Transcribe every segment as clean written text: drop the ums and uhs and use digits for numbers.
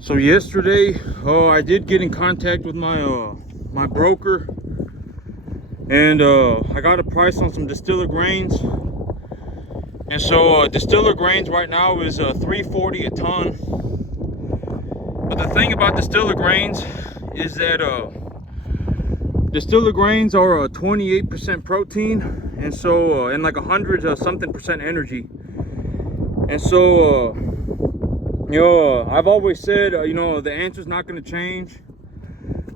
So yesterday, I did get in contact with my broker, and I got a price on some distiller grains. And so distiller grains right now is $3.40 a ton. But the thing about distiller grains is that distiller grains are 28% protein, and so and like 100 something percent energy. And so I've always said, the answer's not going to change.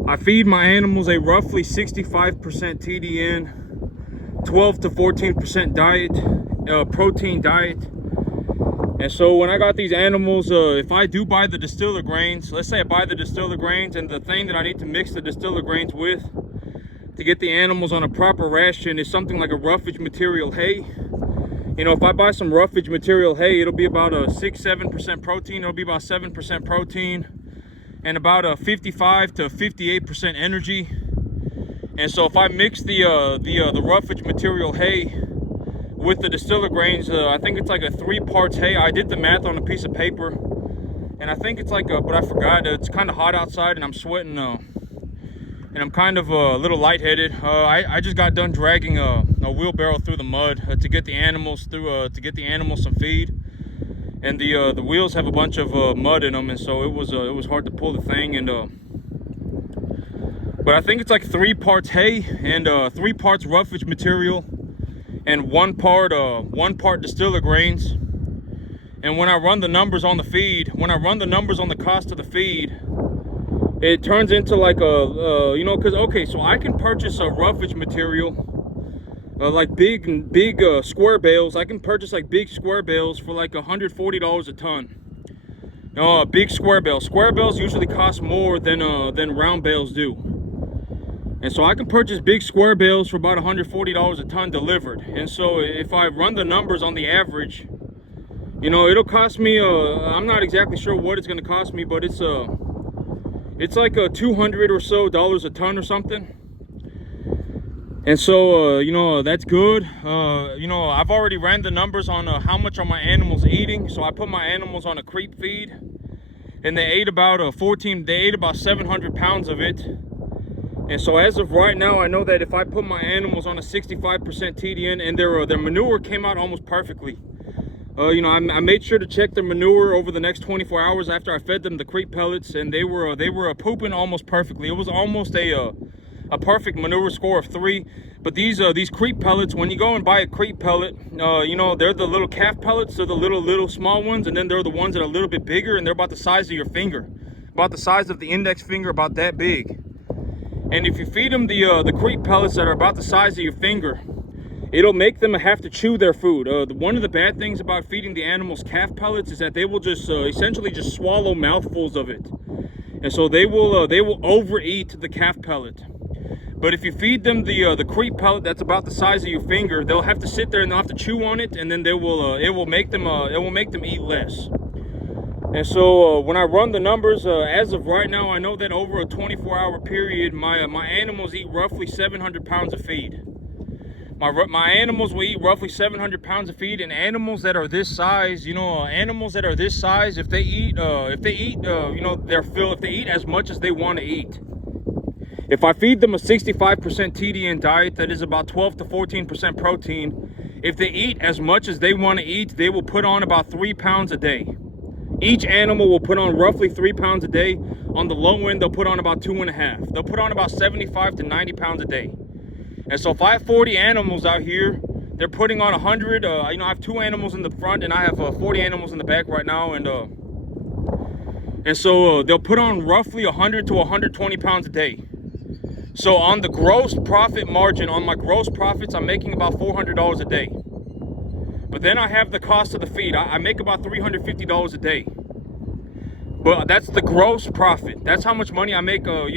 I feed my animals a roughly 65% TDN, 12 to 14% diet, protein diet. And so when I got these animals, if I do buy the distiller grains, let's say I buy the distiller grains, and the thing that I need to mix the distiller grains with to get the animals on a proper ration is something like a roughage material hay. If I buy some roughage material hay, it'll be about a 6-7% protein. It'll be about 7% protein and about a 55 to 58% energy. And so if I mix the roughage material hay with the distiller grains, I think it's like a 3 parts hay. I did the math on a piece of paper, and I think it's like but I forgot. It's kind of hot outside, and I'm sweating, and I'm kind of a little lightheaded. I just got done dragging a wheelbarrow through the mud to get the animals through, to get the animals some feed, and the wheels have a bunch of mud in them, and so it was hard to pull the thing. And but I think it's like 3 parts hay and 3 parts roughage material and 1 part distiller grains. And when I run the numbers on the feed, when I run the numbers on the cost of the feed, it turns into like because okay, so I can purchase a roughage material, like big square bales. I can purchase like big square bales for like $140 a ton. A big square bale. Square bales usually cost more than round bales do. And so I can purchase big square bales for about $140 a ton delivered. And so if I run the numbers on the average, it'll cost me, I'm not exactly sure what it's going to cost me, but it's like $200 or so a ton or something. And so, that's good. I've already ran the numbers on how much are my animals eating. So I put my animals on a creep feed, and they ate about 700 pounds of it. And so as of right now, I know that if I put my animals on a 65% TDN, and their manure came out almost perfectly. I made sure to check their manure over the next 24 hours after I fed them the creep pellets, and they were pooping almost perfectly. It was almost a perfect manure score of 3. But these creep pellets, when you go and buy a creep pellet, they're the little calf pellets. They're the little small ones, and then they're the ones that are a little bit bigger, and they're about the size of your finger, about the size of the index finger, about that big. And if you feed them the creep pellets that are about the size of your finger, it'll make them have to chew their food. One of the bad things about feeding the animals calf pellets is that they will just essentially just swallow mouthfuls of it, and so they will overeat the calf pellet. But if you feed them the creep pellet that's about the size of your finger, they'll have to sit there and they'll have to chew on it, and then it will make them eat less. And so when I run the numbers, as of right now, I know that over a 24-hour period, my animals eat roughly 700 pounds of feed. My animals will eat roughly 700 pounds of feed, and animals that are this size, if they eat their fill, if they eat as much as they want to eat. If I feed them a 65% TDN diet, that is about 12 to 14% protein, if they eat as much as they want to eat, they will put on about 3 pounds a day. Each animal will put on roughly 3 pounds a day. On the low end, they'll put on about 2.5. They'll put on about 75 to 90 pounds a day. And so if I have 40 animals out here, they're putting on 100. I have 2 animals in the front, and I have 40 animals in the back right now. And so they'll put on roughly 100 to 120 pounds a day. So on the gross profit margin, on my gross profits, I'm making about $400 a day. But then I have the cost of the feed. I make about $350 a day. But that's the gross profit. That's how much money I make, but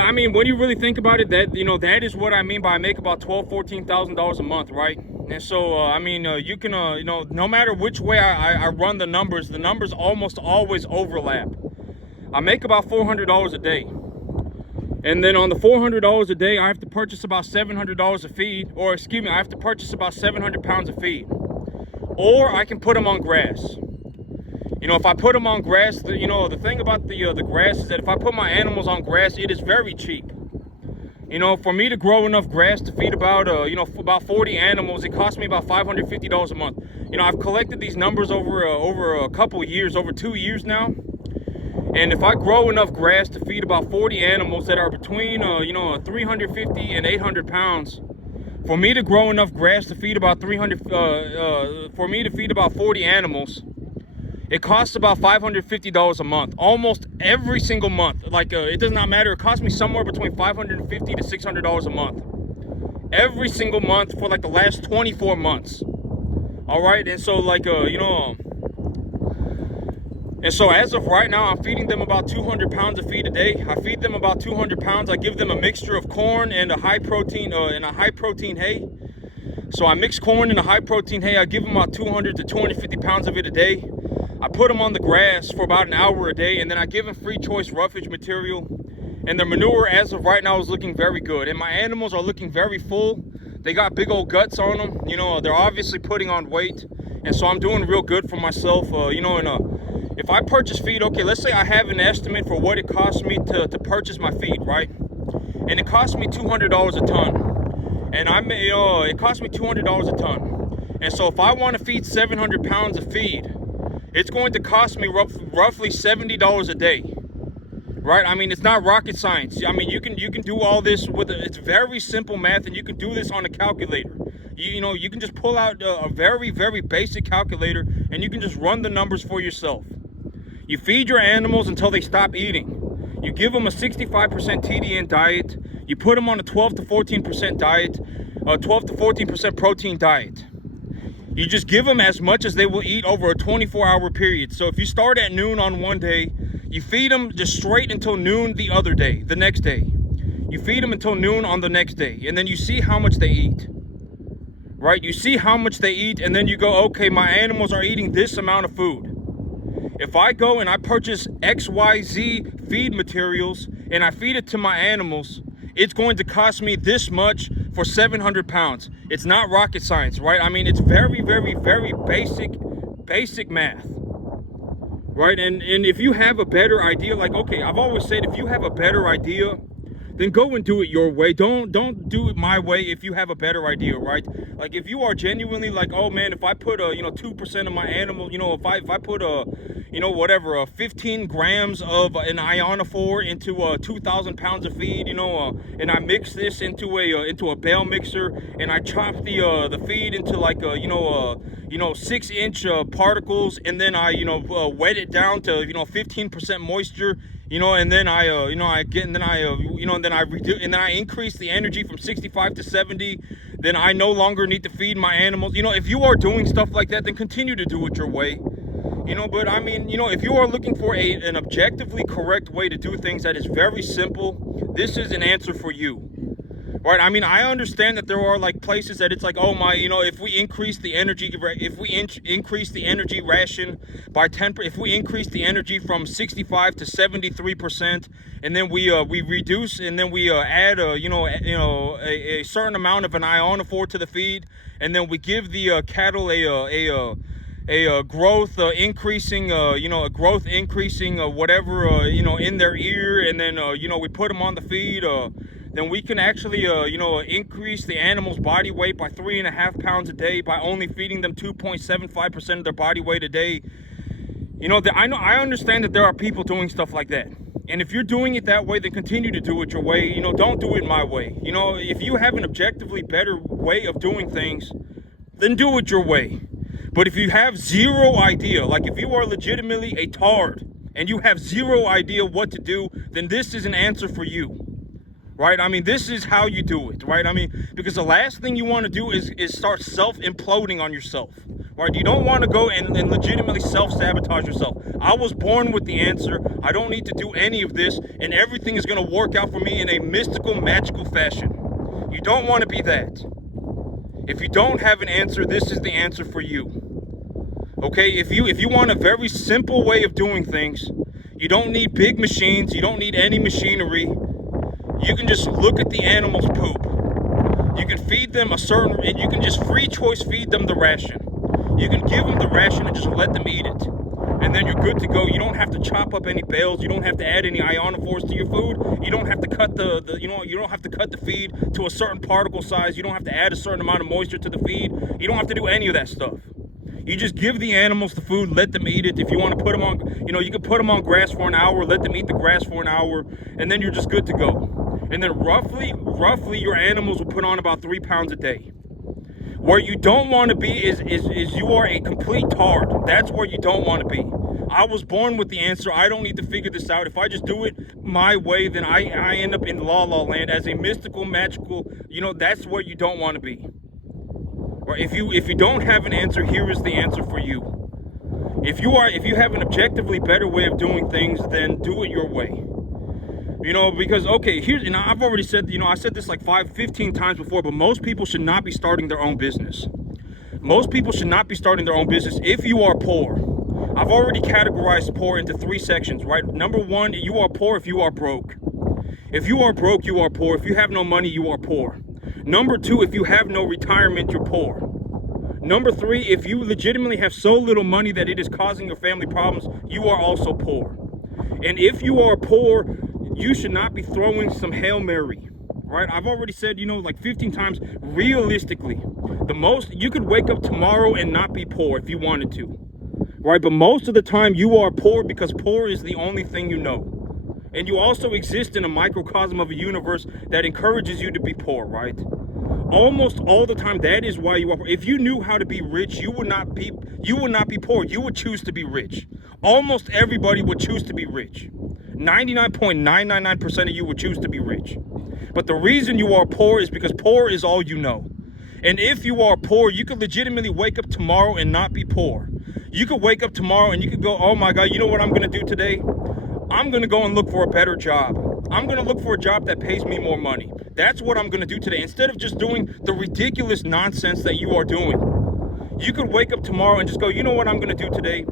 I mean, when you really think about it, that is what I mean by I make about $12,000-$14,000 a month, right? And so, you can, no matter which way I run the numbers almost always overlap. I make about $400 a day. And then on the $400 a day, I have to purchase about $700 of feed, I have to purchase about 700 pounds of feed. Or I can put them on grass. You know, if I put them on grass, you know, the thing about the grass is that if I put my animals on grass, it is very cheap. You know, for me to grow enough grass to feed about, you know, about 40 animals, it costs me about $550 a month. You know, I've collected these numbers over a couple years, over 2 years now. And if I grow enough grass to feed about 40 animals that are between, you know, 350 and 800 pounds, for me to grow enough grass to feed about 40 animals, it costs about $550 a month, almost every single month. Like, it does not matter. It costs me somewhere between $550 to $600 a month. Every single month for like the last 24 months. All right, and so like, you know, and so as of right now, I'm feeding them about 200 pounds of feed a day. I feed them about 200 pounds. I give them a mixture of corn and a high protein hay. So I mix corn and a high protein hay. I give them about 200 to 250 pounds of it a day. I put them on the grass for about an hour a day, and then I give them free choice roughage material. And their manure as of right now is looking very good. And my animals are looking very full. They got big old guts on them. You know, they're obviously putting on weight. And so I'm doing real good for myself. You know, and if I purchase feed, okay, let's say I have an estimate for what it costs me to purchase my feed, right? And it costs me $200 a ton. And it costs me $200 a ton. And so if I want to feed 700 pounds of feed, it's going to cost me roughly $70 a day, right? I mean, it's not rocket science. I mean, you can do all this with it's very simple math, and you can do this on a calculator. You know, you can just pull out a very, very basic calculator, and you can just run the numbers for yourself. You feed your animals until they stop eating. You give them a 65% TDN diet. You put them on a 12 to 14% diet, 12 to 14% protein diet. You just give them as much as they will eat over a 24-hour period. So if you start at noon on one day, you feed them just straight until noon the next day. You feed them until noon on the next day, and then you see how much they eat, right? You see how much they eat, and then you go, okay, my animals are eating this amount of food. If I go and I purchase XYZ feed materials and I feed it to my animals, it's going to cost me this much for 700 pounds. It's not rocket science, right? I mean, it's very, very, very basic math, right? And if you have a better idea, like, okay, I've always said, if you have a better idea, then go and do it your way. Don't do it my way if you have a better idea, right? Like, if you are genuinely like, oh man, if I put 2% of my animal, you know, if I put 15 grams of an ionophore into 2,000 pounds of feed, you know, and I mix this into a bale mixer, and I chop the feed into like 6-inch particles, and then I wet it down to 15% moisture, you know, and then I increase the energy from 65 to 70. Then I no longer need to feed my animals. You know, if you are doing stuff like that, then continue to do it your way. You know, but I mean, you know, if you are looking for an objectively correct way to do things that is very simple, this is an answer for you. Right? I mean, I understand that there are like places that it's like, oh my, you know, if we increase the energy ration by 10%, if we increase the energy from 65 to 73%, and then we reduce, and then we add a certain amount of an ionophore to the feed, and then we give the cattle a growth increasing whatever in their ear, and then we put them on the feed, then we can actually increase the animal's body weight by 3.5 pounds a day by only feeding them 2.75% of their body weight a day. You know, I understand that there are people doing stuff like that, and if you're doing it that way, then continue to do it your way. You know, don't do it my way. You know, if you have an objectively better way of doing things, then do it your way. But if you have zero idea, like if you are legitimately a tard and you have zero idea what to do, then this is an answer for you, right? I mean, this is how you do it, right? I mean, because the last thing you want to do is start self-imploding on yourself, right? You don't want to go and legitimately self-sabotage yourself. I was born with the answer. I don't need to do any of this, and everything is going to work out for me in a mystical, magical fashion. You don't want to be that. If you don't have an answer, this is the answer for you. Okay, if you want a very simple way of doing things, you don't need big machines, you don't need any machinery. You can just look at the animal's poop. You can feed them you can just free choice feed them the ration. You can give them the ration and just let them eat it. and then you're good to go. You don't have to chop up any bales. You don't have to add any ionophores to your food. You don't have to cut you don't have to cut the feed to a certain particle size. You don't have to add a certain amount of moisture to the feed. You don't have to do any of that stuff. You just give the animals the food, let them eat it. If you want to put them on, you can put them on grass for an hour, let them eat the grass for an hour, and then you're just good to go. And then roughly your animals will put on about 3 pounds a day. Where you don't want to be is you are a complete tard. That's where you don't want to be. I was born with the answer. I don't need to figure this out. If I just do it my way, then I end up in La La Land as a mystical, magical, that's where you don't want to be. Or if you don't have an answer, here is the answer for you. If you have an objectively better way of doing things, then do it your way. Because okay, I've already said, I said this like 15 times before, but most people should not be starting their own business. Most people should not be starting their own business if you are poor. I've already categorized poor into 3 sections, right? Number 1, you are poor if you are broke. If you are broke, you are poor. If you have no money, you are poor. Number 2, if you have no retirement, you're poor. Number 3, if you legitimately have so little money that it is causing your family problems, you are also poor. And if you are poor, you should not be throwing some Hail Mary, right? I've already said, like 15 times, realistically, you could wake up tomorrow and not be poor if you wanted to, right? But most of the time you are poor because poor is the only thing you know. And you also exist in a microcosm of a universe that encourages you to be poor, right? Almost all the time, that is why you are poor. If you knew how to be rich, you would not be poor. You would choose to be rich. Almost everybody would choose to be rich. 99.999% of you would choose to be rich. But the reason you are poor is because poor is all you know. And if you are poor, you could legitimately wake up tomorrow and not be poor. You could wake up tomorrow and you could go, oh my God, you know what I'm going to do today? I'm going to go and look for a better job. I'm going to look for a job that pays me more money. That's what I'm going to do today. Instead of just doing the ridiculous nonsense that you are doing, you could wake up tomorrow and just go, you know what I'm going to do today?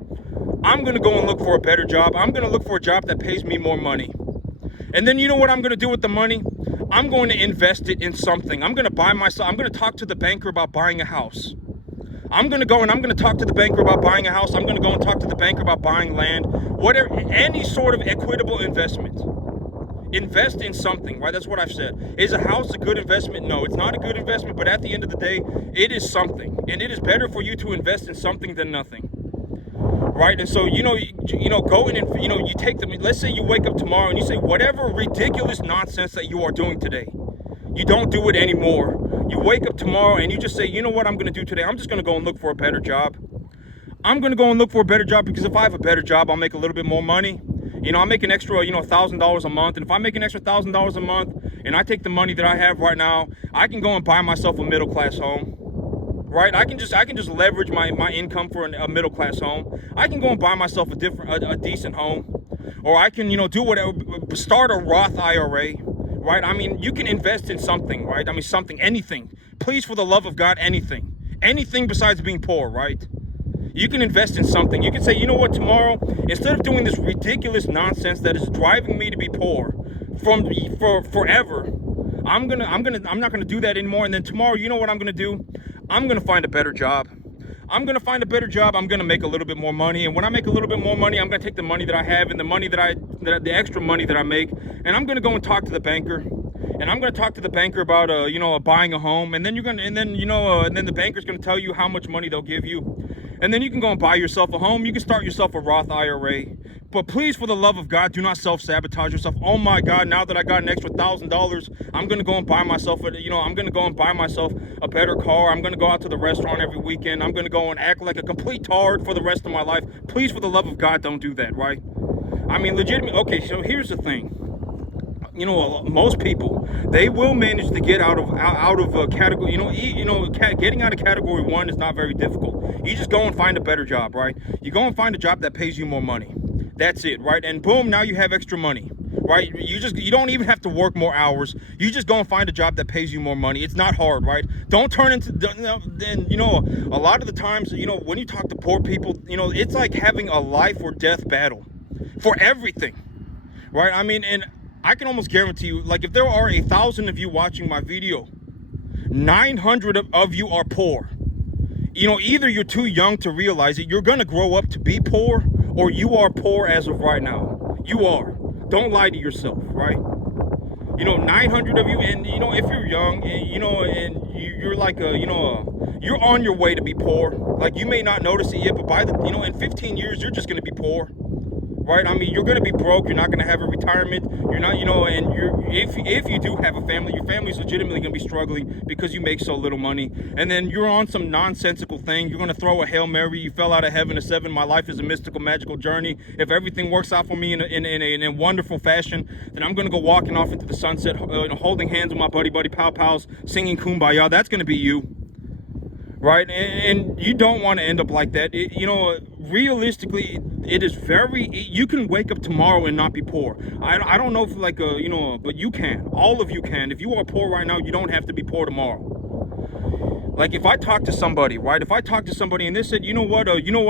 I'm going to go and look for a better job. I'm going to look for a job that pays me more money. And then you know what I'm going to do with the money? I'm going to invest it in something. I'm going to talk to the banker about buying a house. I'm going to go and I'm going to talk to the banker about buying a house. I'm going to go and talk to the banker about buying land. Whatever, any sort of equitable investment. Invest in something, right? That's what I've said. Is a house a good investment? No, it's not a good investment, but at the end of the day, it is something. And it is better for you to invest in something than nothing. Right? And so, go in and, you take them. Let's say you wake up tomorrow and you say, whatever ridiculous nonsense that you are doing today, you don't do it anymore. You wake up tomorrow and you just say, you know what I'm going to do today? I'm just going to go and look for a better job. I'm going to go and look for a better job because if I have a better job, I'll make a little bit more money. I make an extra, $1,000 a month. And if I make an extra $1,000 a month and I take the money that I have right now, I can go and buy myself a middle-class home. Right? I can just leverage my income for a middle-class home. I can go and buy myself a decent home. Or I can, do whatever, start a Roth IRA. Right? I mean, you can invest in something, right? I mean, something, anything. Please, for the love of God, anything. Anything besides being poor, right? You can invest in something. You can say, you know what, tomorrow, instead of doing this ridiculous nonsense that is driving me to be poor for forever, I'm not gonna do that anymore. And then tomorrow, you know what I'm gonna do? I'm gonna find a better job. I'm gonna find a better job. I'm gonna make a little bit more money. And when I make a little bit more money, I'm gonna take the money that I have and the extra money that I make, and I'm gonna go and talk to the banker. And I'm going to talk to the banker about, buying a home. And then and then the banker's going to tell you how much money they'll give you. And then you can go and buy yourself a home. You can start yourself a Roth IRA. But please, for the love of God, do not self-sabotage yourself. Oh my God, now that I got an extra $1,000, I'm going to go and buy myself, a better car. I'm going to go out to the restaurant every weekend. I'm going to go and act like a complete tard for the rest of my life. Please, for the love of God, don't do that, right? I mean, legitimately. Okay, so here's the thing. Most people, they will manage to get out of a category. Getting out of category 1 is not very difficult. You just go and find a better job, right? You go and find a job that pays you more money. That's it, right? And boom, now you have extra money, right? You don't even have to work more hours. You just go and find a job that pays you more money. It's not hard, right? Don't turn into, a lot of the times, when you talk to poor people, it's like having a life or death battle for everything, right? I mean, and I can almost guarantee you, like if there are 1,000 of you watching my video, 900 of you are poor. Either you're too young to realize it, you're going to grow up to be poor, or you are poor as of right now. You are. Don't lie to yourself, right? 900 of you, and if you're young, and you're like you're on your way to be poor. Like, you may not notice it yet, but by the in 15 years you're just going to be poor, right? I mean, you're going to be broke. You're not going to have a retirement. You're not, and if you do have a family, your family's legitimately going to be struggling because you make so little money. And then you're on some nonsensical thing. You're going to throw a Hail Mary. You fell out of heaven at 7. My life is a mystical, magical journey. If everything works out for me in a wonderful fashion, then I'm going to go walking off into the sunset, holding hands with my buddy pow pows, singing Kumbaya. That's going to be you. Right? And you don't want to end up like that. Realistically, it is you can wake up tomorrow and not be poor. I don't know if but you can. All of you can. If you are poor right now, you don't have to be poor tomorrow. Like, if I talk to somebody, right? If I talk to somebody and they said, you know what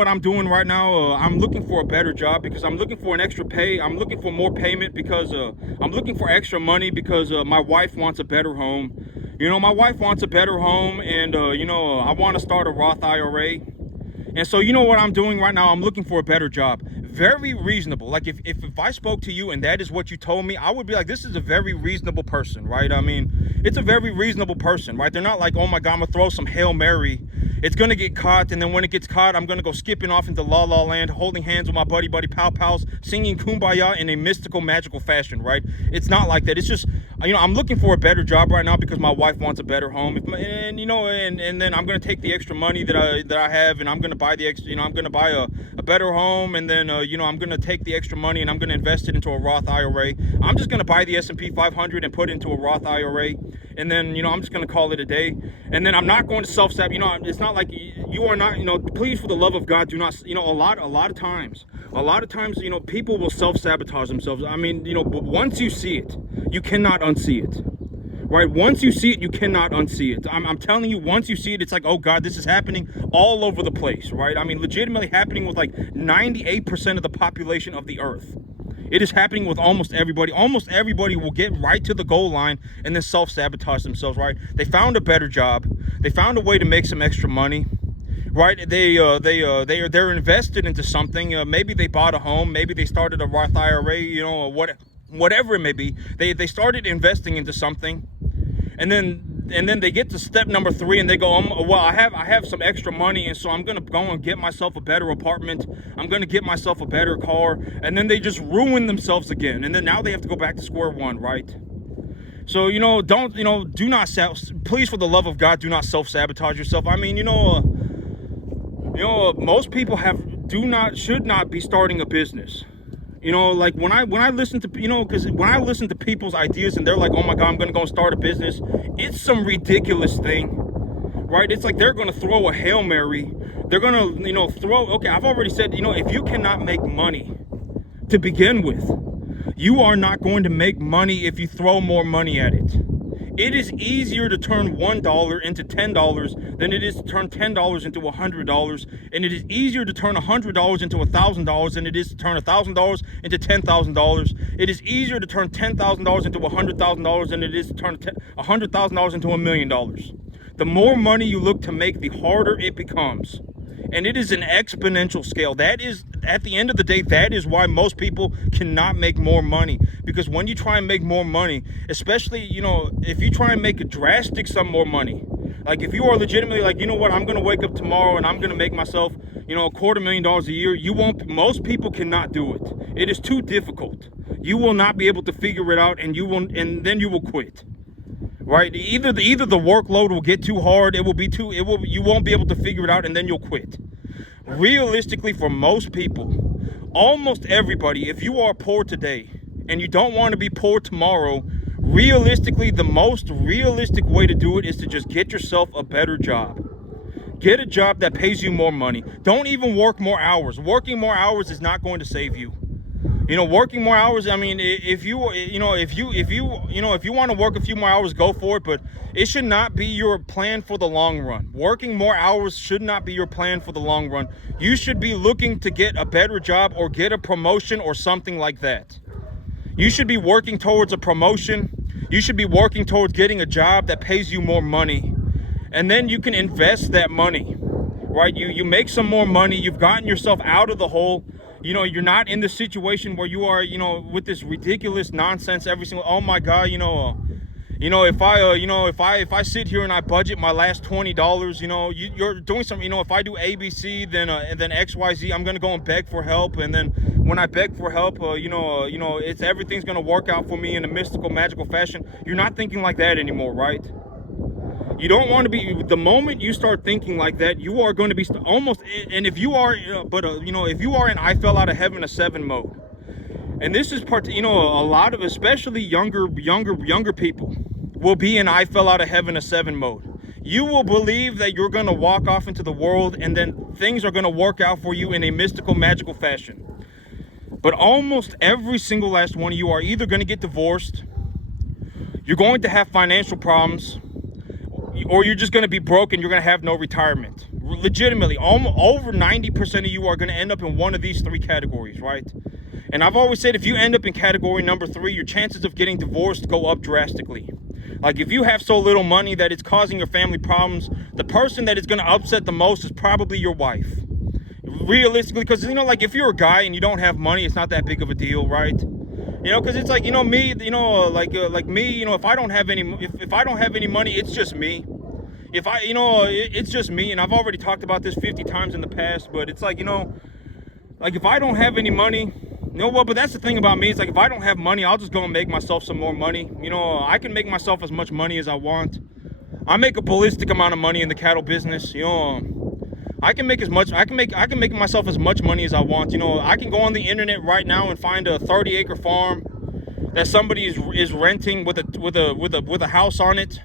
I'm doing right now? I'm looking for a better job because I'm looking for an extra pay. I'm looking for more payment because I'm looking for extra money because my wife wants a better home. My wife wants a better home, and I want to start a Roth IRA. And so what I'm doing right now, I'm looking for a better job. Very reasonable. Like, if I spoke to you and that is what you told me, I would be like, this is a very reasonable person, right? I mean, it's a very reasonable person, right? They're not like, oh my God, I'm gonna throw some Hail Mary. It's gonna get caught, and then when it gets caught, I'm gonna go skipping off into La La Land, holding hands with my buddy pow pows, singing Kumbaya in a mystical, magical fashion, right? It's not like that. It's just, I'm looking for a better job right now because my wife wants a better home, and then I'm gonna take the extra money that I have, and I'm gonna buy the extra, I'm gonna buy a better home, and then I'm gonna take the extra money and I'm gonna invest it into a Roth IRA. I'm just gonna buy the S&P 500 and put it into a Roth IRA, and then I'm just gonna call it a day. And then I'm not going to self-sabotage. It's not like you are not, please, for the love of God, do not, a lot of times, people will self-sabotage themselves. I mean, but once you see it, you cannot unsee it. Right? Once you see it, you cannot unsee it. I'm telling you, once you see it, it's like, oh God, this is happening all over the place, right? I mean, legitimately happening with like 98% of the population of the earth. It is happening with almost everybody. Almost everybody will get right to the goal line and then self-sabotage themselves, right? They found a better job. They found a way to make some extra money, right? They're invested into something. Maybe they bought a home. Maybe they started a Roth IRA, or whatever it may be. They started investing into something, and then they get to step number 3 and they go, well, I have some extra money, and so I'm gonna go and get myself a better apartment. I'm gonna get myself a better car, and then they just ruin themselves again, and then now they have to go back to square one, right? So do not please, for the love of God, do not self-sabotage yourself. I mean, most people should not be starting a business. Like when I listen to, because when I listen to people's ideas and they're like, oh my God, I'm going to go and start a business, it's some ridiculous thing, right? It's like they're going to throw a Hail Mary. They're going to, okay, I've already said, if you cannot make money to begin with, you are not going to make money if you throw more money at it. It is easier to turn $1 into $10 than it is to turn $10 into $100, and it is easier to turn $100 into $1,000 than it is to turn $1,000 into $10,000. It is easier to turn $10,000 into $100,000 than it is to turn $100,000 into $1 million. The more money you look to make, the harder it becomes. And it is an exponential scale. That is, at the end of the day, that is why most people cannot make more money. Because when you try and make more money, especially, if you try and make a drastic sum more money, like if you are legitimately like, I'm going to wake up tomorrow and I'm going to make myself, $250,000 a year, most people cannot do it. It is too difficult. You will not be able to figure it out, and then you will quit. Right? Either the workload will get too hard, you won't be able to figure it out, and then you'll quit. Realistically, for most people, almost everybody, if you are poor today and you don't want to be poor tomorrow, realistically, the most realistic way to do it is to just get yourself a better job. Get a job that pays you more money. Don't even work more hours. Working more hours is not going to save you. Working more hours, I mean, if you want to work a few more hours, go for it, but it should not be your plan for the long run. Working more hours should not be your plan for the long run. You should be looking to get a better job or get a promotion or something like that. You should be working towards a promotion. You should be working towards getting a job that pays you more money. And then you can invest that money, right? You make some more money. You've gotten yourself out of the hole. You know, you're not in the situation where you are, you know, with this ridiculous nonsense every single, oh my God, if I sit here and I budget my last $20, you're doing something. If I do ABC, then and then XYZ, I'm gonna go and beg for help, and then when I beg for help, it's everything's gonna work out for me in a mystical, magical fashion. You're not thinking like that anymore, right? You don't want to be. The moment you start thinking like that, you are going to be almost. And if you are, if you are in I fell out of heaven a 7 mode, and this is part, a lot of especially younger people will be in I fell out of heaven a 7 mode. You will believe that you're going to walk off into the world and then things are going to work out for you in a mystical, magical fashion. But almost every single last one of you are either going to get divorced, you're going to have financial problems, or you're just going to be broke and you're going to have no retirement. Legitimately, over 90% of you are going to end up in one of these 3 categories, right? And I've always said, if you end up in category number 3, your chances of getting divorced go up drastically. Like, if you have so little money that it's causing your family problems, the person that is going to upset the most is probably your wife. Realistically, because, like, if you're a guy and you don't have money, it's not that big of a deal, right? Because it's like, me, like me, if I don't have any, if I don't have any money, it's just me. If I, it's just me. And I've already talked about this 50 times in the past, but it's like, like if I don't have any money, but that's the thing about me. It's like, if I don't have money, I'll just go and make myself some more money. I can make myself as much money as I want. I make a ballistic amount of money in the cattle business. I can make myself as much money as I want. I can go on the internet right now and find a 30-acre farm that somebody is renting with a house on it.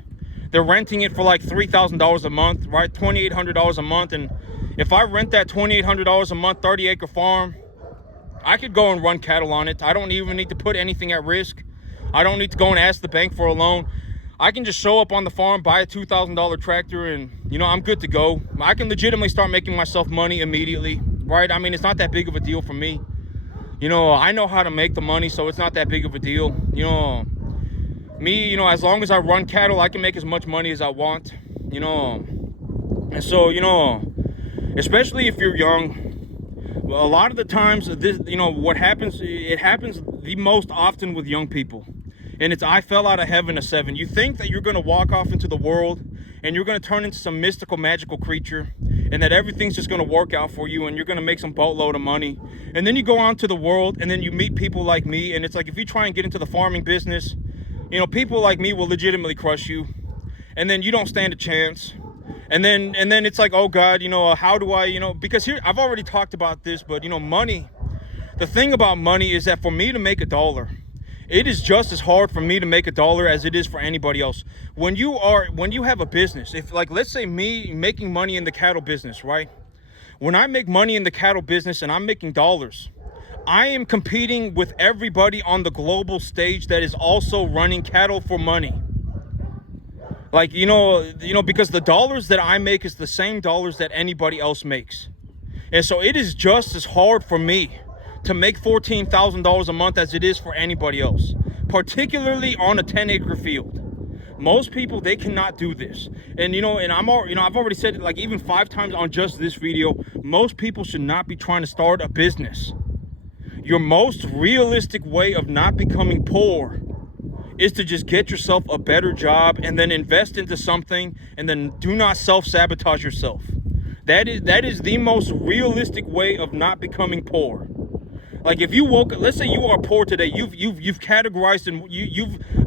They're renting it for like $3,000 a month, right? $2,800 a month. And if I rent that $2,800 a month 30-acre farm, I could go and run cattle on it. I don't even need to put anything at risk. I don't need to go and ask the bank for a loan. I can just show up on the farm, buy a $2,000 tractor, and, I'm good to go. I can legitimately start making myself money immediately, right? I mean, it's not that big of a deal for me. I know how to make the money, so it's not that big of a deal. Me, as long as I run cattle, I can make as much money as I want, And so, especially if you're young, a lot of the times, what happens, it happens the most often with young people. And it's I fell out of heaven a 7. You think that you're going to walk off into the world and you're going to turn into some mystical, magical creature, and that everything's just going to work out for you and you're going to make some boatload of money. And then you go out to the world and then you meet people like me. And it's like, if you try and get into the farming business, people like me will legitimately crush you. And then you don't stand a chance. And then it's like, oh God, how do I, because here, I've already talked about this, but money, the thing about money is that for me to make $1, it is just as hard for me to make $1 as it is for anybody else. When you have a business, if, like, let's say me making money in the cattle business, right? When I make money in the cattle business and I'm making dollars, I am competing with everybody on the global stage that is also running cattle for money. Like, because the dollars that I make is the same dollars that anybody else makes. And so it is just as hard for me to make $14,000 a month as it is for anybody else, particularly on a 10-acre field. Most people, they cannot do this. And, I've already said it like even 5 times on just this video, most people should not be trying to start a business. Your most realistic way of not becoming poor is to just get yourself a better job and then invest into something, and then do not self-sabotage yourself. That is the most realistic way of not becoming poor. Like, if you let's say you are poor today, you've categorized, and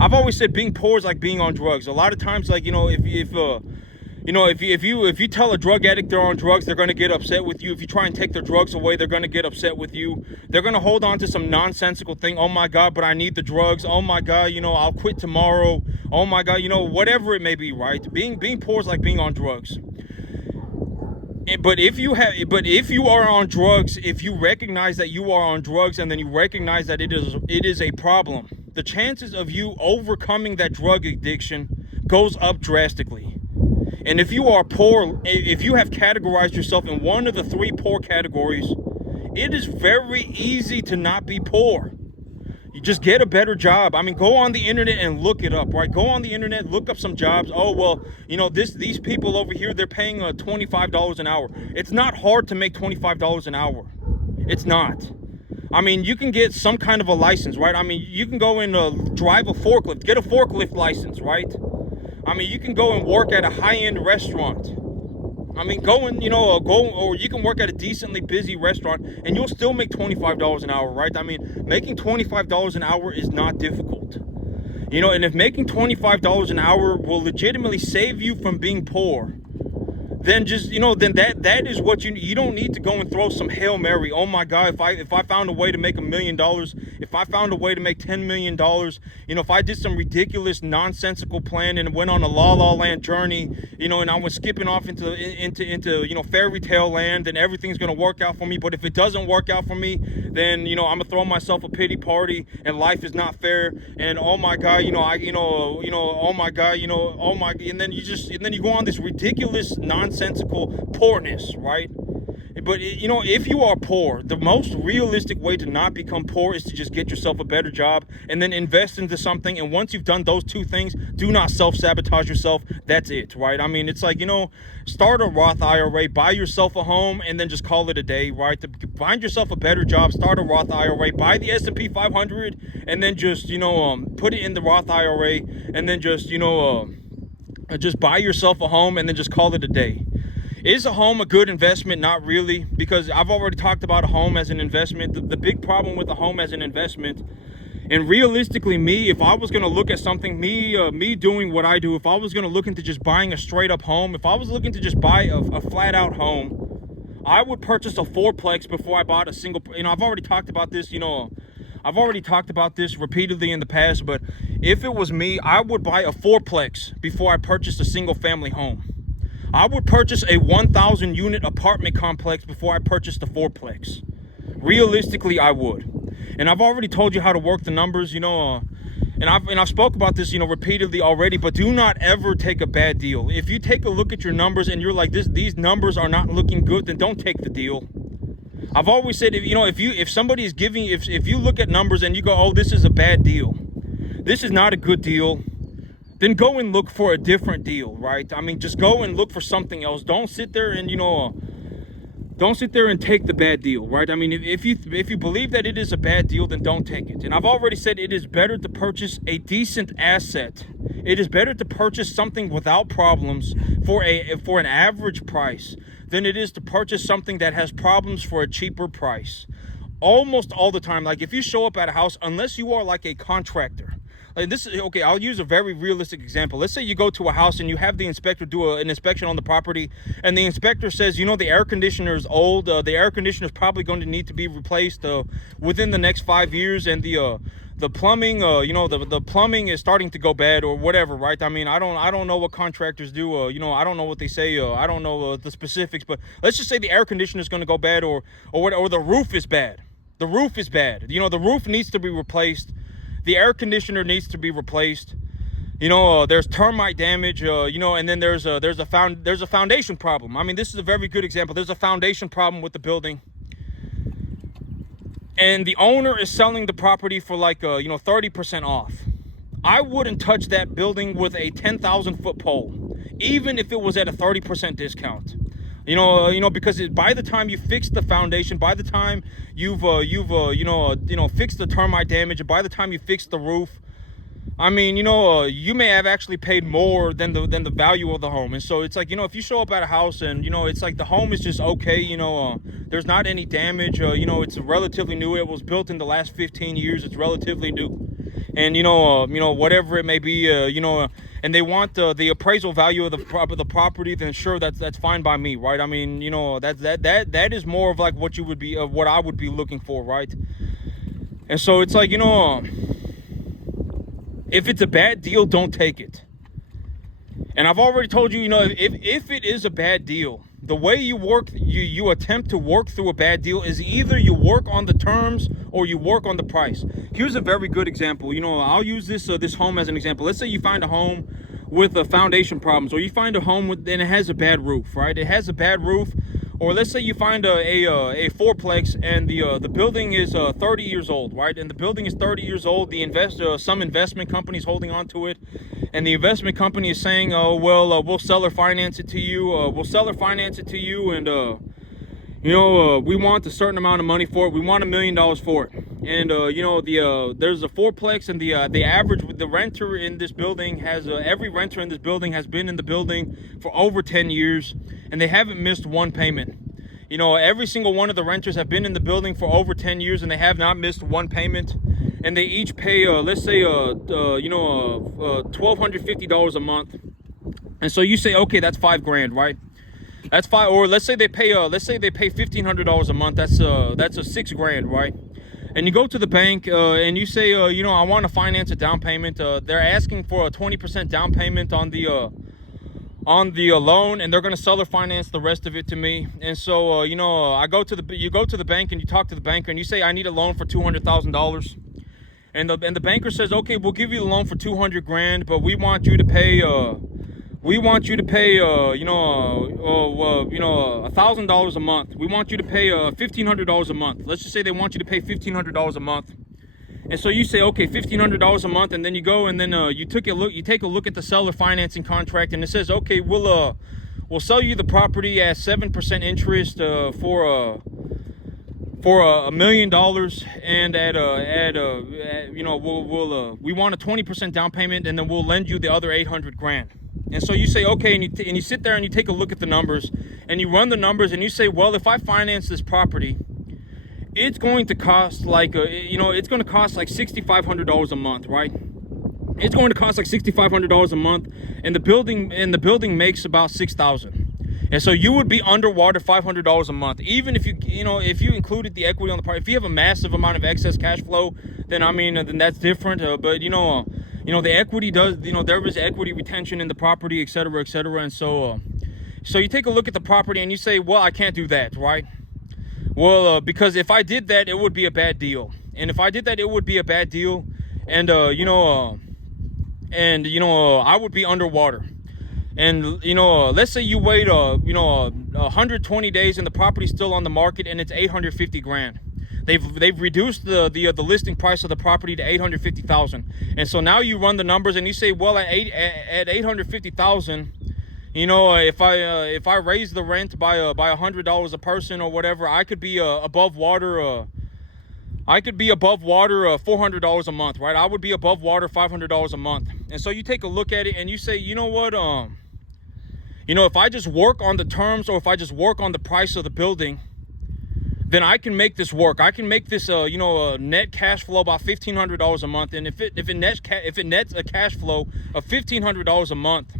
I've always said being poor is like being on drugs. A lot of times, like, if you tell a drug addict they're on drugs, they're going to get upset with you. If you try and take their drugs away, they're going to get upset with you. They're going to hold on to some nonsensical thing. Oh my God, but I need the drugs. Oh my God, I'll quit tomorrow. Oh my God, whatever it may be, right? Being poor is like being on drugs. But if you are on drugs, if you recognize that you are on drugs, and then you recognize that it is a problem, the chances of you overcoming that drug addiction goes up drastically. And if you are poor, if you have categorized yourself in one of the 3 poor categories, it is very easy to not be poor. You just get a better job. I mean, go on the internet and look it up, right? Go on the internet, look up some jobs. Oh, well, these people over here, they're paying $25 an hour. It's not hard to make $25 an hour. It's not. I mean, you can get some kind of a license, right? I mean, you can go and drive a forklift, get a forklift license, right? I mean, you can go and work at a high-end restaurant. I mean, go and, or you can work at a decently busy restaurant and you'll still make $25 an hour, right? I mean, making $25 an hour is not difficult. And if making $25 an hour will legitimately save you from being poor, then just, then that is what you don't need to go and throw some Hail Mary. Oh my God, if I found a way to make $1 million, if I found a way to make $10 million, if I did some ridiculous nonsensical plan and went on a la la land journey, and I was skipping off into fairy tale land, then everything's gonna work out for me. But if it doesn't work out for me, then I'm gonna throw myself a pity party, and life is not fair. And oh my God, oh my God, oh my, and then you go on this ridiculous nonsensical poorness, right? But if you are poor, the most realistic way to not become poor is to just get yourself a better job and then invest into something. And once you've done those two things, do not self-sabotage yourself. That's it, right? I mean, it's like, start a Roth IRA, buy yourself a home, and then just call it a day, right? To find yourself a better job, start a Roth IRA, buy the S&P 500, and then just, put it in the Roth IRA, and then just, just buy yourself a home and then just call it a day. Is a home a good investment? Not really, because I've already talked about a home as an investment. The big problem with a home as an investment, and realistically, if I was going to look at something, me doing what I do, if I was going to look into just buying a straight up home, if I was looking to just buy a flat out home, I would purchase a fourplex before I bought a single. I've already talked about this, I've already talked about this repeatedly in the past, but if it was me, I would buy a fourplex before I purchased a single family home. I would purchase a 1,000 unit apartment complex before I purchased a fourplex. Realistically, I would. And I've already told you how to work the numbers, and I've spoke about this, repeatedly already, but do not ever take a bad deal. If you take a look at your numbers and you're like, these numbers are not looking good, then don't take the deal. I've always said, if somebody is giving, if you look at numbers and you go, oh, this is a bad deal, this is not a good deal, then go and look for a different deal, right? I mean, just go and look for something else. Don't sit there and, don't sit there and take the bad deal, right? I mean, if you believe that it is a bad deal, then don't take it. And I've already said it is better to purchase a decent asset. It is better to purchase something without problems for an average price than it is to purchase something that has problems for a cheaper price. Almost all the time, like if you show up at a house, unless you are like a contractor, like this is okay. I'll use a very realistic example. Let's say you go to a house and you have the inspector do an inspection on the property, and the inspector says, the air conditioner is old. The air conditioner is probably going to need to be replaced within the next 5 years, and the plumbing, the plumbing is starting to go bad or whatever, right? I mean, I don't know what contractors do. I don't know what they say. I don't know the specifics, but let's just say the air conditioner is going to go bad, or the roof is bad. The roof is bad. The roof needs to be replaced. The air conditioner needs to be replaced. There's termite damage, and then there's a foundation problem. I mean, this is a very good example. There's a foundation problem with the building. And the owner is selling the property for like 30% off. I wouldn't touch that building with a 10,000 foot pole, even if it was at a 30% discount. Because by the time you fix the foundation, by the time you've fixed the termite damage, and by the time you fix the roof, I mean, you may have actually paid more than the value of the home. And so it's like, if you show up at a house and, it's like the home is just okay, there's not any damage, it's relatively new. It was built in the last 15 years. It's relatively new. And, whatever it may be, and they want the appraisal value of the property, then sure, that's fine by me, right? I mean, that is more of like what I would be looking for, right? And so it's like, if it's a bad deal, don't take it. And I've already told you, if it is a bad deal, the way you attempt to work through a bad deal is either you work on the terms or you work on the price. Here's a very good example. I'll use this home as an example. Let's say you find a home with foundation problems, or you find a home and it has a bad roof, right? It has a bad roof. Or let's say you find a fourplex and the building is 30 years old, right? And the building is 30 years old. Some investment company is holding on to it, and the investment company is saying, "Oh well, we'll seller finance it to you. We'll seller finance it to you, and we want a certain amount of money for it. We want $1 million for it. And there's a fourplex, and the average with the renter in this building has every renter in this building has been in the building for over 10 years, and they haven't missed one payment. Every single one of the renters have been in the building for over 10 years, and they have not missed one payment. And they each pay, let's say, $1,250 a month. And so you say, okay, that's $5,000, right? That's fine. Or let's say they pay $1,500 a month. That's a $6,000, right? And you go to the bank and you say, I want to finance a down payment. They're asking for a 20% down payment on the loan, and they're going to seller finance the rest of it to me. And so you go to the bank and you talk to the banker and you say, I need a loan for $200,000. And the banker says, okay, we'll give you the loan for $200,000, but we want you to pay $1,000 a month. We want you to pay $1,500 a month. Let's just say they want you to pay $1,500 a month. And so you say, okay, $1,500 a month, and then you go and then you take a look at the seller financing contract, and it says, okay, we'll sell you the property at 7% interest for $1 million, and we want a 20% down payment, and then we'll lend you the other $800,000. And so you say, okay, and you sit there and you take a look at the numbers, and you run the numbers, and you say, well, if I finance this property, it's going to cost it's going to cost like $6,500 a month, right? It's going to cost like $6,500 a month, and the building makes about $6,000. And so you would be underwater $500 a month, even if if you included the equity on the property. If you have a massive amount of excess cash flow, then then that's different. But the equity does, there is equity retention in the property, et cetera, et cetera. And so you take a look at the property and you say, well, I can't do that, right? Well, because if I did that, it would be a bad deal. And if I did that, it would be a bad deal. And I would be underwater. And let's say you wait 120 days and the property's still on the market and it's $850,000. They've reduced the listing price of the property to $850,000. And so now you run the numbers and you say, well, at $850,000, if I raise the rent by $100 a person or whatever, I could be above water. I could be above water $400 a month, right? I would be above water $500 a month. And so you take a look at it and you say, you know what? If I just work on the terms, or if I just work on the price of the building, then I can make this work. I can make this, net cash flow about $1,500 a month. And if it nets a cash flow of $1,500 a month,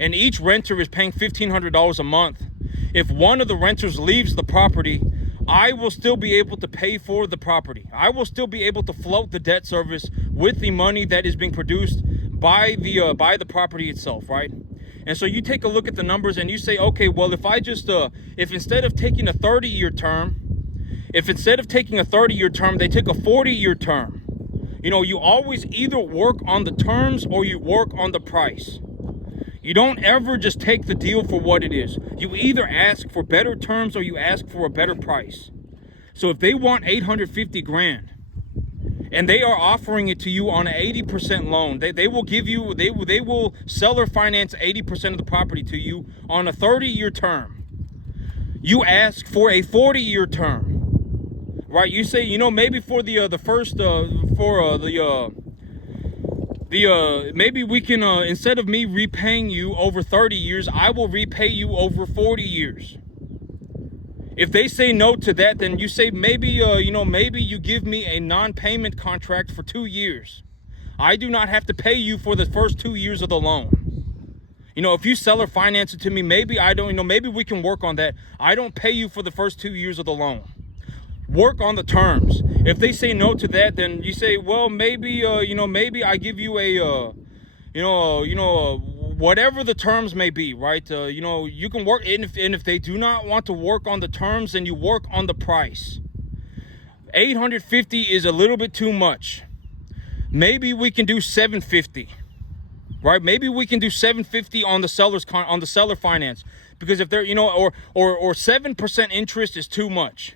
and each renter is paying $1,500 a month, if one of the renters leaves the property, I will still be able to pay for the property. I will still be able to float the debt service with the money that is being produced by the property itself, right? And so you take a look at the numbers and you say, okay, well, if instead of taking a 30-year term, they take a 40-year term, you always either work on the terms or you work on the price. You don't ever just take the deal for what it is. You either ask for better terms or you ask for a better price. So if they want $850,000 and they are offering it to you on an 80% loan, they will seller finance 80% of the property to you on a 30-year term. You ask for a 40-year term, right? You say, maybe for maybe we can, instead of me repaying you over 30 years, I will repay you over 40 years. If they say no to that, then you say, maybe you give me a non-payment contract for 2 years. I do not have to pay you for the first 2 years of the loan. If you seller finance it to me, maybe maybe we can work on that. I don't pay you for the first 2 years of the loan. Work on the terms. If they say no to that, then you say, well, maybe I give you a whatever the terms may be, right? You can work, and if they do not want to work on the terms, then you work on the price. $850 is a little bit too much. Maybe we can do $750, right? Maybe we can do $750 on the seller finance, because if they're or 7% interest is too much.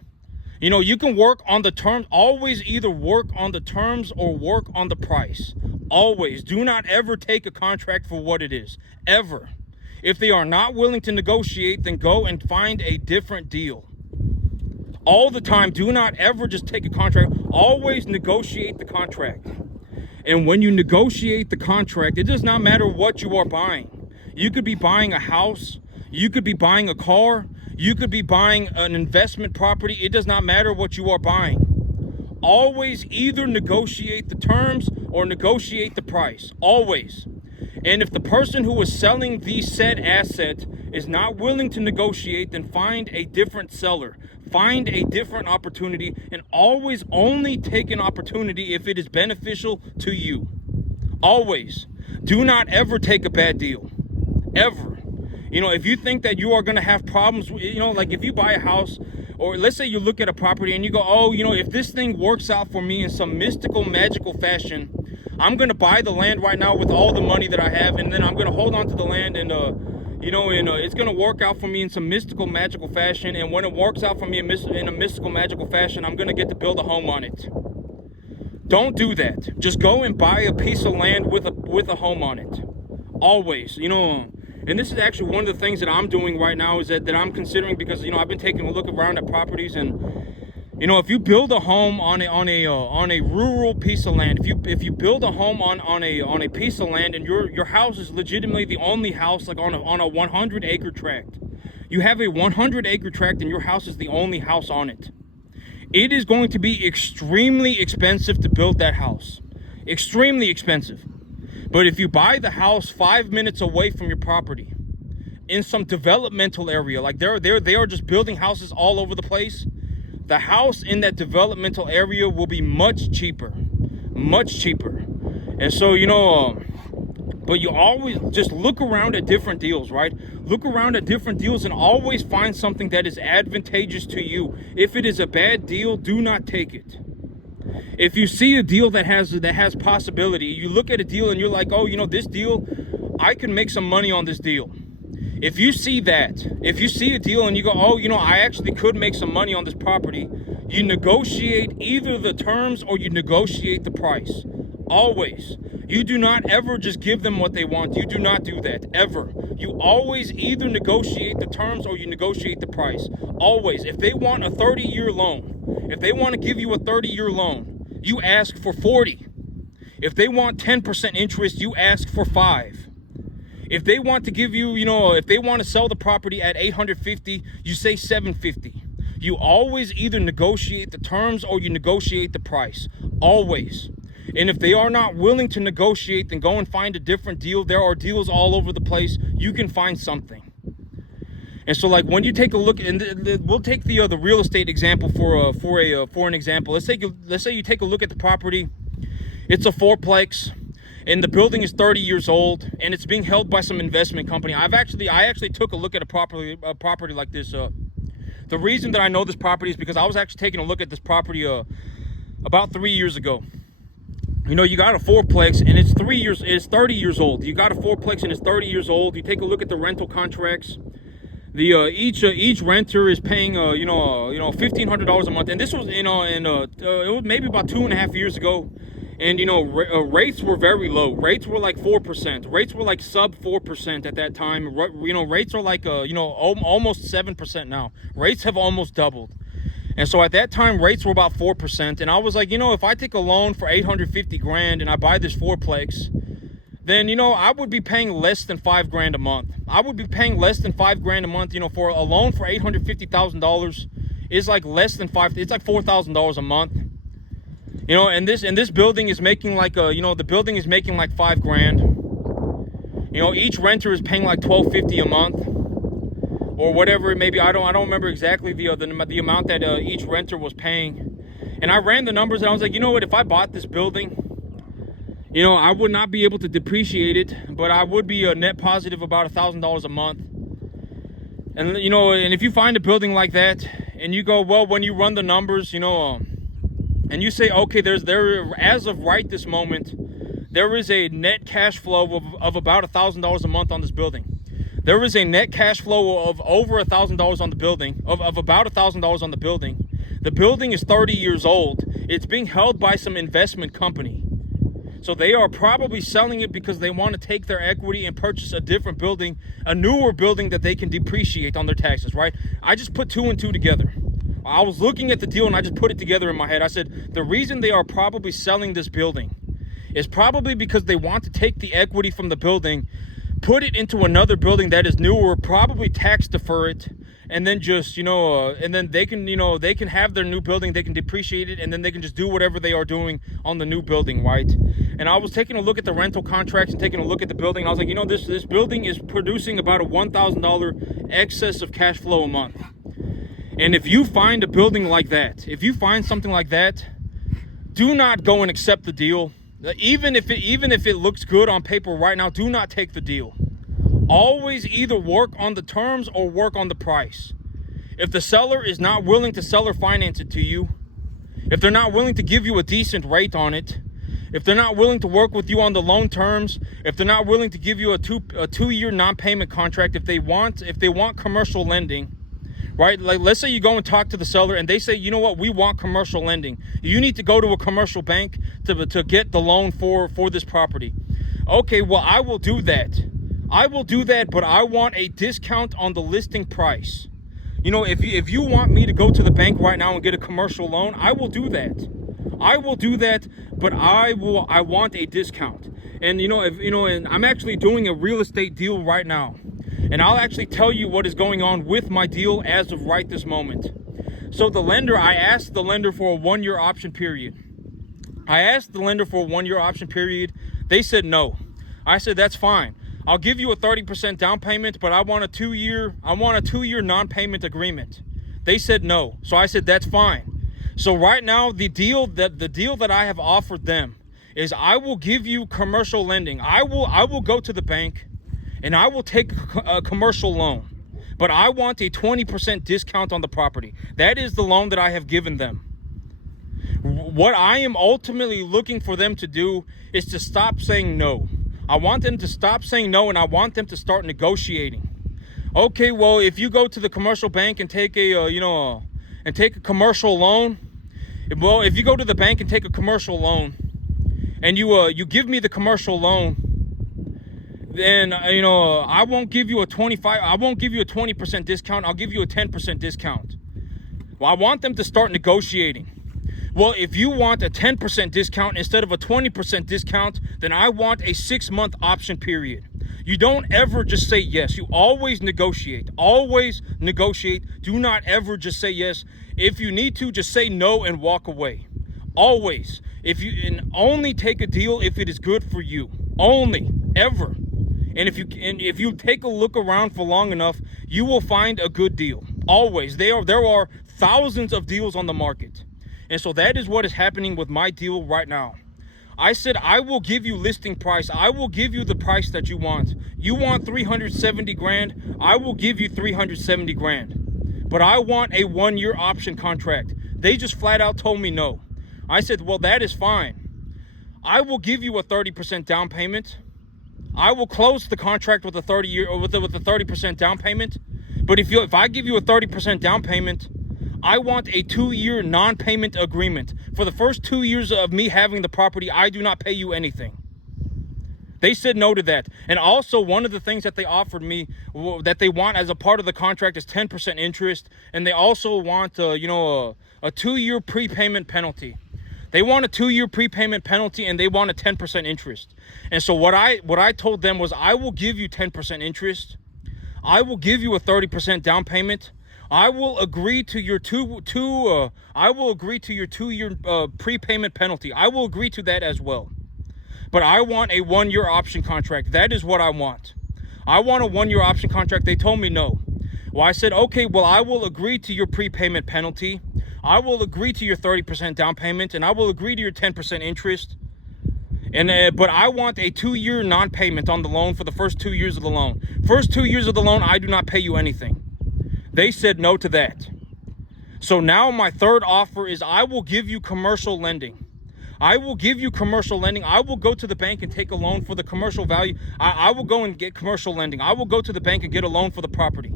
You can work on the terms. Always either work on the terms or work on the price. Always. Do not ever take a contract for what it is. Ever. If they are not willing to negotiate, then go and find a different deal. All the time. Do not ever just take a contract. Always negotiate the contract. And when you negotiate the contract, it does not matter what you are buying. You could be buying a house. You could be buying a car. You could be buying an investment property. It does not matter what you are buying. Always either negotiate the terms or negotiate the price. Always. And if the person who is selling the said asset is not willing to negotiate, then find a different seller. Find a different opportunity, and always only take an opportunity if it is beneficial to you. Always. Do not ever take a bad deal. Ever. You know, if you think that you are going to have problems, you know, like if you buy a house, or let's say you look at a property and you go, oh, you know, if this thing works out for me in some mystical, magical fashion, I'm going to buy the land right now with all the money that I have, and then I'm going to hold on to the land, and you know, and it's going to work out for me in some mystical, magical fashion. And when it works out for me in a mystical, magical fashion, I'm going to get to build a home on it. Don't do that. Just go and buy a piece of land with a home on it. Always, you know. And this is actually one of the things that I'm doing right now, is that I'm considering, because, you know, I've been taking a look around at properties, and you know, if you build a home on a rural piece of land, if you build a home on a piece of land, and your house is legitimately the only house, like on a 100-acre tract, you have a 100-acre tract and your house is the only house on it, it is going to be extremely expensive to build that house. Extremely expensive. But if you buy the house 5 minutes away from your property, in some developmental area, like they are just building houses all over the place, the house in that developmental area will be much cheaper. Much cheaper. And so, you know, but you always just look around at different deals, right? Look around at different deals and always find something that is advantageous to you. If it is a bad deal, do not take it. If you see a deal that has possibility, you look at a deal and you're like, oh, you know, this deal, I can make some money on this deal. If you see a deal and you go, oh, you know, I actually could make some money on this property, you negotiate either the terms or you negotiate the price. Always. You do not ever just give them what they want. You do not do that, ever. You always either negotiate the terms or you negotiate the price. Always. If they want a 30-year loan, if they want to give you a 30-year loan, you ask for 40. If they want 10% interest, you ask for 5. If they want to give you, you know, if they want to sell the property at $850, you say $750. You always either negotiate the terms or you negotiate the price. Always. And if they are not willing to negotiate, then go and find a different deal. There are deals all over the place. You can find something. And so, like, when you take a look, and we'll take the real estate example for an example. Let's say you take a look at the property. It's a fourplex. And the building is 30 years old, and it's being held by some investment company. I actually took a look at a property like this. The reason that I know this property is because I was actually taking a look at this property about 3 years ago. You know, you got a fourplex and it's 30 years old. You got a fourplex and it's 30 years old. You take a look at the rental contracts. The each renter is paying $1,500 a month, and this was it was maybe about 2.5 years ago. And, you know, rates were very low. Rates were like 4%. Rates were like sub 4% at that time. You know, rates are like, almost 7% now. Rates have almost doubled. And so at that time, rates were about 4%. And I was like, you know, if I take a loan for $850,000 and I buy this fourplex, then, you know, I would be paying less than $5,000 a month. I would be paying less than $5,000 a month. You know, for a loan for $850,000 is like less than it's like $4,000 a month. You know, and this building is making like the building is making like $5,000. You know, each renter is paying like $1,250 a month, or whatever it may be. I don't remember exactly the amount that each renter was paying. And I ran the numbers and I was like, you know what? If I bought this building, you know, I would not be able to depreciate it, but I would be a net positive about $1,000 a month. And, you know, and if you find a building like that and you go, well, when you run the numbers, you know, and you say, okay, as of right this moment, there is a net cash flow of about $1,000 a month on this building. There is a net cash flow of over $1,000 on the building, of about $1,000 on the building. The building is 30 years old. It's being held by some investment company. So they are probably selling it because they want to take their equity and purchase a different building, a newer building that they can depreciate on their taxes, right? I just put 2 and 2 together. I was looking at the deal and I just put it together in my head. I said, the reason they are probably selling this building is probably because they want to take the equity from the building, put it into another building that is newer, probably tax defer it, and then just, and then they can, they can have their new building, they can depreciate it, and then they can just do whatever they are doing on the new building, right? And I was taking a look at the rental contracts and taking a look at the building, and I was like, this building is producing about a $1,000 excess of cash flow a month. And if you find a building like that, if you find something like that, do not go and accept the deal. Even if it looks good on paper right now, do not take the deal. Always either work on the terms or work on the price. If the seller is not willing to seller finance it to you, if they're not willing to give you a decent rate on it, if they're not willing to work with you on the loan terms, if they're not willing to give you a two-year non-payment contract, if they want commercial lending, right? Like, let's say you go and talk to the seller and they say, you know what, we want commercial lending. You need to go to a commercial bank to get the loan for this property. Okay, well, I will do that. But I want a discount on the listing price. If you want me to go to the bank right now and get a commercial loan, I will do that. But I want a discount. And and I'm actually doing a real estate deal right now. And I'll actually tell you what is going on with my deal as of right this moment. So I asked the lender for a 1-year option period. They said no. I said, that's fine. I'll give you a 30% down payment, but I want a 2-year non-payment agreement. They said no. So I said, that's fine. So right now, the deal that I have offered them is I will give you commercial lending. I will go to the bank and I will take a commercial loan, but I want a 20% discount on the property. That is the loan that I have given them. What I am ultimately looking for them to do is to stop saying no. I want them to stop saying no, and I want them to start negotiating. Okay, well, if you go to the commercial bank and take a commercial loan, if you go to the bank and take a commercial loan, and you give me the commercial loan, then I won't give you a 20% discount. I'll give you a 10% discount. Well, I want them to start negotiating. Well, if you want a 10% discount instead of a 20% discount, then I want a 6-month option period. You don't ever just say yes. You always negotiate. Always negotiate. Do not ever just say yes. If you need to, just say no and walk away. Always. And only take a deal if it is good for you. Only. Ever. And if you take a look around for long enough, you will find a good deal. Always. There are thousands of deals on the market. And so that is what is happening with my deal right now. I said, I will give you listing price. I will give you the price that you want. You want 370 grand. I will give you 370 grand. But I want a 1-year option contract. They just flat out told me no. I said, well, that is fine. I will give you a 30% down payment. I will close the contract with a 30% down payment. But if I give you a 30% down payment, I want a 2-year non-payment agreement. For the first 2 years of me having the property, I do not pay you anything. They said no to that. And also, one of the things that they offered me that they want as a part of the contract is 10% interest. And they also want, a 2-year prepayment penalty. They want a 2-year prepayment penalty and they want a 10% interest. And so what I told them was, I will give you 10% interest. I will give you a 30% down payment. I will agree to your 2-year prepayment penalty. I will agree to that as well. But I want a 1-year option contract. That is what I want. I want a 1-year option contract. They told me no. Well, I said, okay, well, I will agree to your prepayment penalty. I will agree to your 30% down payment, and I will agree to your 10% interest. But I want a 2-year non-payment on the loan for the first 2 years of the loan. First 2 years of the loan, I do not pay you anything. They said no to that. So now my third offer is I will give you commercial lending. I will give you commercial lending. I will go to the bank and take a loan for the commercial value. I will go and get commercial lending. I will go to the bank and get a loan for the property.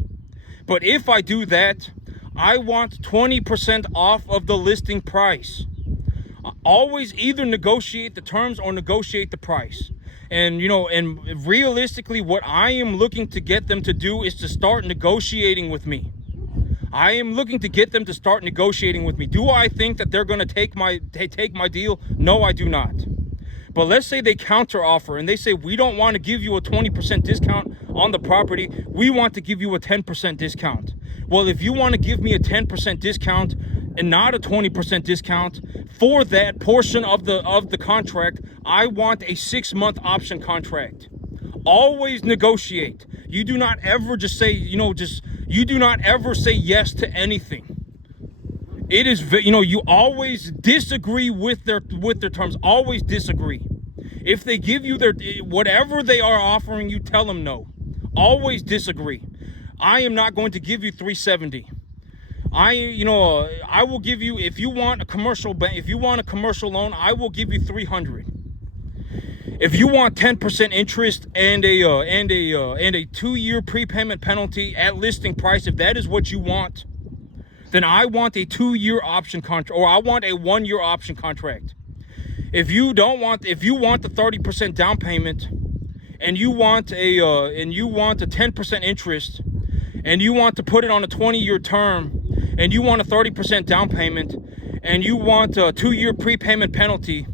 But if I do that, I want 20% off of the listing price. Always either negotiate the terms or negotiate the price. And realistically, what I am looking to get them to do is to start negotiating with me. I am looking to get them to start negotiating with me. Do I think that they're going to take my deal? No, I do not. But let's say they counter offer and they say, we don't want to give you a 20% discount on the property. We want to give you a 10% discount. Well, if you want to give me a 10% discount and not a 20% discount for that portion of the contract, I want a 6-month option contract. Always negotiate. You do not ever just say, you do not ever say yes to anything. It is, you always disagree with their terms. Always disagree. If they give you whatever they are offering you, tell them no. Always disagree. I am not going to give you $370. I will give you, if you want a commercial loan, I will give you $300. If you want 10% interest and a 2-year prepayment penalty at listing price, if that is what you want, then I want a 2-year option contract, or I want a 1-year option contract. If you want the 30% down payment, and you want a 10% interest, and you want to put it on a 20-year term, and you want a 30% down payment, and you want a 2-year prepayment penalty,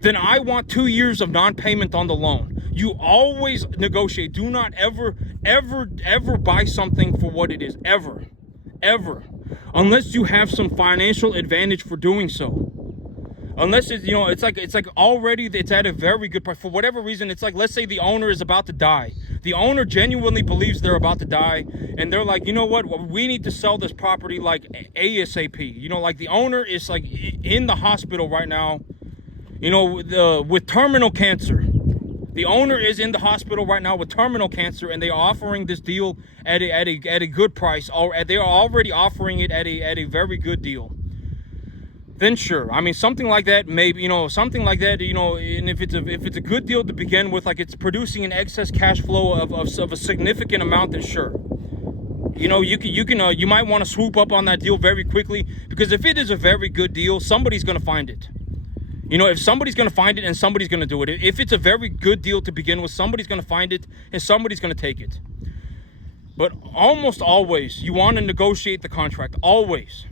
then I want 2 years of non-payment on the loan. You always negotiate. Do not ever buy something for what it is. Ever. Unless you have some financial advantage for doing so. Unless it's, it's like already it's at a very good price. For whatever reason, it's like, let's say the owner is about to die. The owner genuinely believes they're about to die, and they're like, you know what, we need to sell this property like ASAP. Like the owner is like in the hospital right now, with terminal cancer. The owner is in the hospital right now with terminal cancer, and they are offering this deal at a good price. They are already offering it at a very good deal. Then sure, I mean, something like that, maybe, something like that, and if it's a good deal to begin with, like it's producing an excess cash flow of a significant amount, then sure. You might want to swoop up on that deal very quickly, because if it is a very good deal, somebody's going to find it. If somebody's going to find it, and somebody's going to do it. If it's a very good deal to begin with, somebody's going to find it and somebody's going to take it. But almost always, you want to negotiate the contract. Always.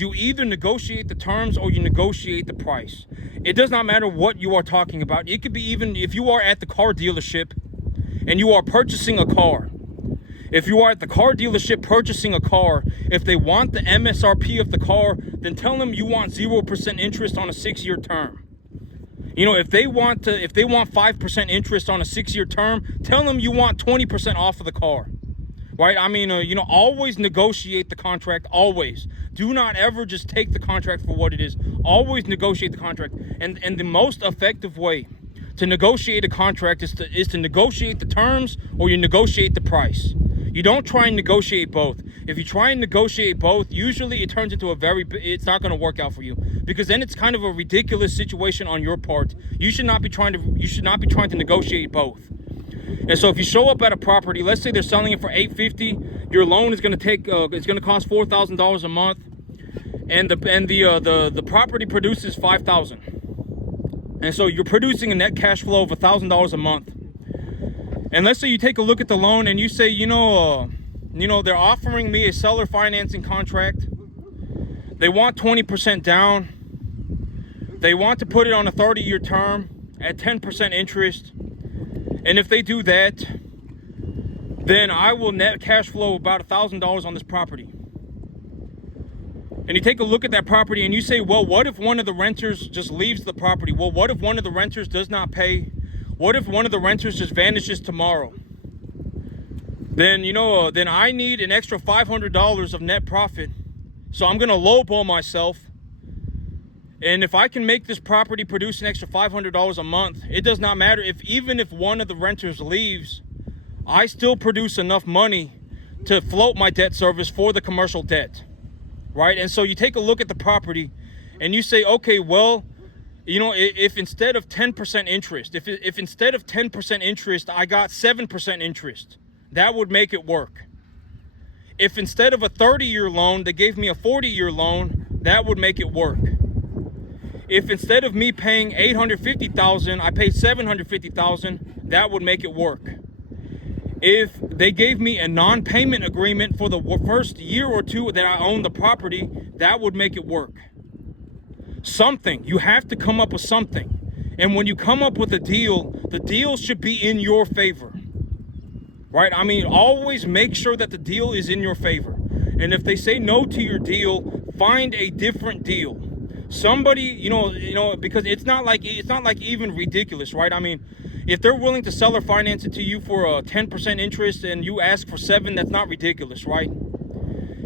You either negotiate the terms or you negotiate the price. It does not matter what you are talking about. It could be even if you are at the car dealership and you are purchasing a car. If you are at the car dealership purchasing a car, if they want the MSRP of the car, then tell them you want 0% interest on a 6-year term. If they want 5% interest on a 6-year term, tell them you want 20% off of the car. Right? I mean, always negotiate the contract. Always. Do not ever just take the contract for what it is. Always negotiate the contract. And the most effective way to negotiate a contract is to negotiate the terms, or you negotiate the price. You don't try and negotiate both. If you try and negotiate both, usually it turns into it's not going to work out for you, because then it's kind of a ridiculous situation on your part. You should not be trying to negotiate both. And so if you show up at a property, let's say they're selling it for $850, your loan is going to cost $4,000 a month, and the property produces $5,000. And so you're producing a net cash flow of $1,000 a month. And let's say you take a look at the loan and you say, they're offering me a seller financing contract. They want 20% down. They want to put it on a 30-year term at 10% interest. And if they do that, then I will net cash flow about $1,000 on this property. And you take a look at that property and you say, well, what if one of the renters just leaves the property? Well, what if one of the renters does not pay? What if one of the renters just vanishes tomorrow? Then, then I need an extra $500 of net profit. So I'm going to lowball myself. And if I can make this property produce an extra $500 a month, it does not matter even if one of the renters leaves, I still produce enough money to float my debt service for the commercial debt, right? And so you take a look at the property and you say, okay, well, if instead of 10% interest, if instead of 10% interest, I got 7% interest, that would make it work. If instead of a 30-year loan, they gave me a 40-year loan, that would make it work. If instead of me paying $850,000, I paid $750,000, that would make it work. if they gave me a non-payment agreement for the first year or two that I own the property, that would make it work. Something. You have to come up with something. And when you come up with a deal, the deal should be in your favor. Right? I mean, always make sure that the deal is in your favor. And if they say no to your deal, find a different deal. Somebody, because it's not like even ridiculous, right? I mean, if they're willing to sell or finance it to you for a 10% interest and you ask for 7%, that's not ridiculous, right?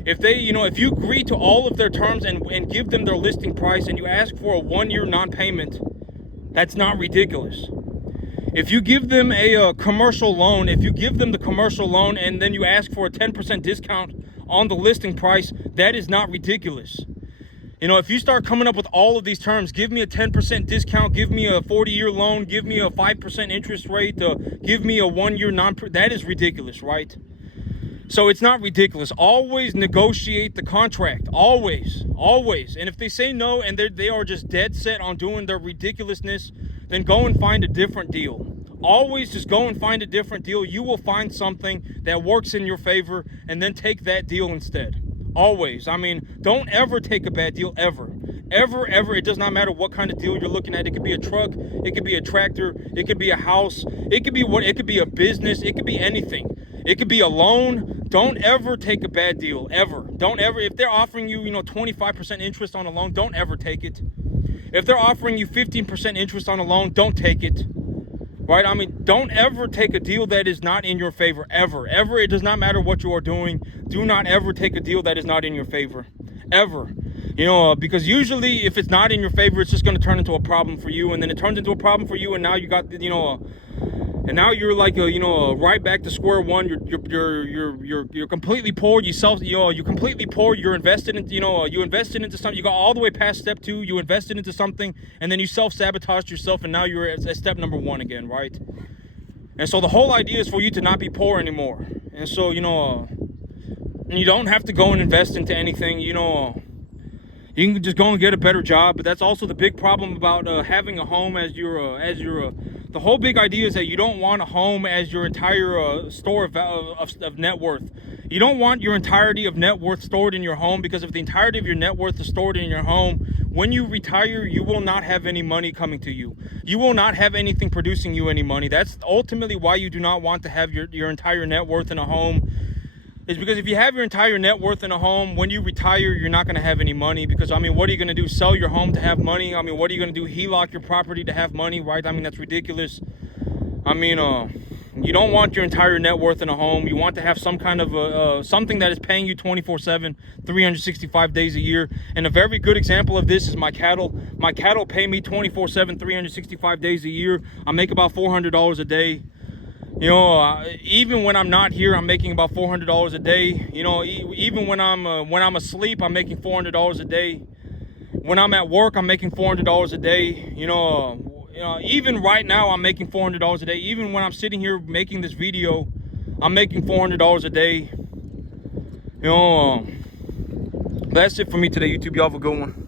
If they, if you agree to all of their terms and give them their listing price and you ask for a 1-year non-payment, that's not ridiculous. If you give them a commercial loan, if you give them the commercial loan and then you ask for a 10% discount on the listing price, that is not ridiculous. If you start coming up with all of these terms, give me a 10% discount, give me a 40-year loan, give me a 5% interest rate, give me a 1-year that is ridiculous, right? So it's not ridiculous. Always negotiate the contract. Always. And if they say no and they are just dead set on doing their ridiculousness, then go and find a different deal. Always just go and find a different deal. You will find something that works in your favor and then take that deal instead. Always. I mean, don't ever take a bad deal, ever. Ever. It does not matter what kind of deal you're looking at. It could be a truck, it could be a tractor, it could be a house, it could be a business, it could be anything. It could be a loan. Don't ever take a bad deal, ever. Don't ever, if they're offering you, 25% interest on a loan, don't ever take it. If they're offering you 15% interest on a loan, don't take it. Right? I mean, don't ever take a deal that is not in your favor, ever. It does not matter what you are doing. Do not ever take a deal that is not in your favor, ever. Because usually if it's not in your favor, it's just going to turn into a problem for you, and then it turns into a problem for you, and now you got, and now you're like, right back to square one. You're completely poor. You're completely poor. You're invested in, you invested into something. You got all the way past step 2. You invested into something, and then you self-sabotaged yourself, and now you're at step number 1 again, right? And so the whole idea is for you to not be poor anymore. And so, and you don't have to go and invest into anything. You can just go and get a better job. But that's also the big problem about having a home as the whole big idea is that you don't want a home as your entire store of net worth. You don't want your entirety of net worth stored in your home, because if the entirety of your net worth is stored in your home, when you retire, you will not have any money coming to you. You will not have anything producing you any money. That's ultimately why you do not want to have your entire net worth in a home. Is because if you have your entire net worth in a home, when you retire, you're not going to have any money. Because, I mean, what are you going to do? Sell your home to have money? I mean, what are you going to do? HELOC your property to have money, right? I mean, that's ridiculous. I mean, you don't want your entire net worth in a home. You want to have some kind of something that is paying you 24/7, 365 days a year. And a very good example of this is my cattle. My cattle pay me 24/7, 365 days a year. I make about $400 a day. Even when I'm not here, I'm making about $400 a day. Even when I'm asleep, I'm making $400 a day. When I'm at work, I'm making $400 a day. Even right now, I'm making $400 a day. Even when I'm sitting here making this video, I'm making $400 a day. That's it for me today, YouTube. Y'all have a good one.